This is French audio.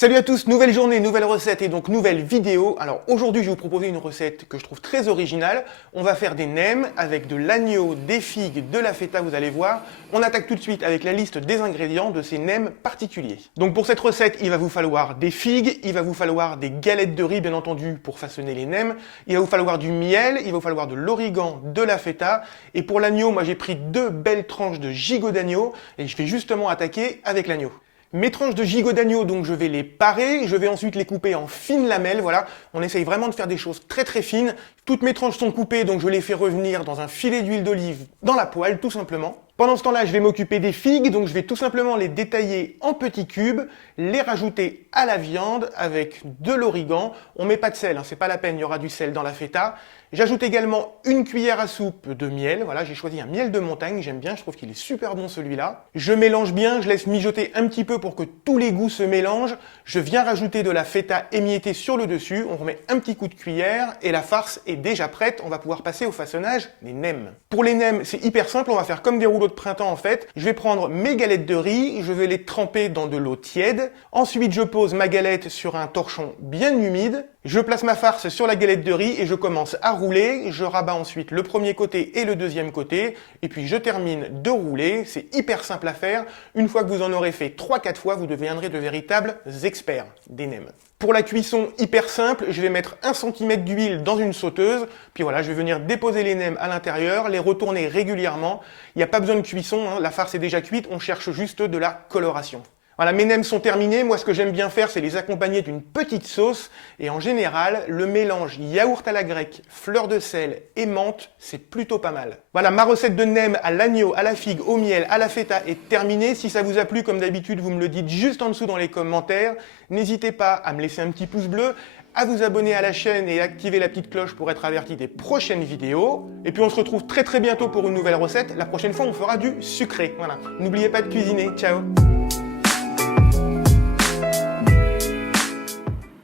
Salut à tous, nouvelle journée, nouvelle recette et donc nouvelle vidéo. Alors aujourd'hui je vais vous proposer une recette que je trouve très originale. On va faire des nems avec de l'agneau, des figues, de la feta, vous allez voir. On attaque tout de suite avec la liste des ingrédients de ces nems particuliers. Donc pour cette recette, il va vous falloir des figues, il va vous falloir des galettes de riz bien entendu pour façonner les nems, il va vous falloir du miel, il va vous falloir de l'origan, de la feta. Et pour l'agneau, moi j'ai pris 2 belles tranches de gigot d'agneau et je vais justement attaquer avec l'agneau. Mes tranches de gigot d'agneau, donc je vais les parer, je vais ensuite les couper en fines lamelles, voilà. On essaye vraiment de faire des choses très très fines. Toutes mes tranches sont coupées, donc je les fais revenir dans un filet d'huile d'olive dans la poêle, tout simplement. Pendant ce temps-là, je vais m'occuper des figues, donc je vais tout simplement les détailler en petits cubes, les rajouter à la viande avec de l'origan. On met pas de sel, hein, c'est pas la peine, il y aura du sel dans la feta. J'ajoute également une cuillère à soupe de miel, voilà, j'ai choisi un miel de montagne, j'aime bien, je trouve qu'il est super bon celui-là. Je mélange bien, je laisse mijoter un petit peu pour que tous les goûts se mélangent. Je viens rajouter de la feta émiettée sur le dessus, on remet un petit coup de cuillère et la farce est déjà prête, on va pouvoir passer au façonnage des nems. Pour les nems, c'est hyper simple, on va faire comme des rouleaux de printemps en fait. Je vais prendre mes galettes de riz, je vais les tremper dans de l'eau tiède. Ensuite, je pose ma galette sur un torchon bien humide. Je place ma farce sur la galette de riz et je commence à rouler. Je rabats ensuite le premier côté et le deuxième côté. Et puis je termine de rouler. C'est hyper simple à faire. Une fois que vous en aurez fait 3-4 fois, vous deviendrez de véritables experts des nems. Pour la cuisson, hyper simple, je vais mettre 1 cm d'huile dans une sauteuse, puis voilà, je vais venir déposer les nems à l'intérieur, les retourner régulièrement. Il n'y a pas besoin de cuisson, hein, la farce est déjà cuite, on cherche juste de la coloration. Voilà, mes nems sont terminés. Moi, ce que j'aime bien faire, c'est les accompagner d'une petite sauce. Et en général, le mélange yaourt à la grecque, fleur de sel et menthe, c'est plutôt pas mal. Voilà, ma recette de nems à l'agneau, à la figue, au miel, à la feta est terminée. Si ça vous a plu, comme d'habitude, vous me le dites juste en dessous dans les commentaires. N'hésitez pas à me laisser un petit pouce bleu, à vous abonner à la chaîne et activer la petite cloche pour être averti des prochaines vidéos. Et puis on se retrouve très bientôt pour une nouvelle recette. La prochaine fois, on fera du sucré. Voilà. N'oubliez pas de cuisiner. Ciao!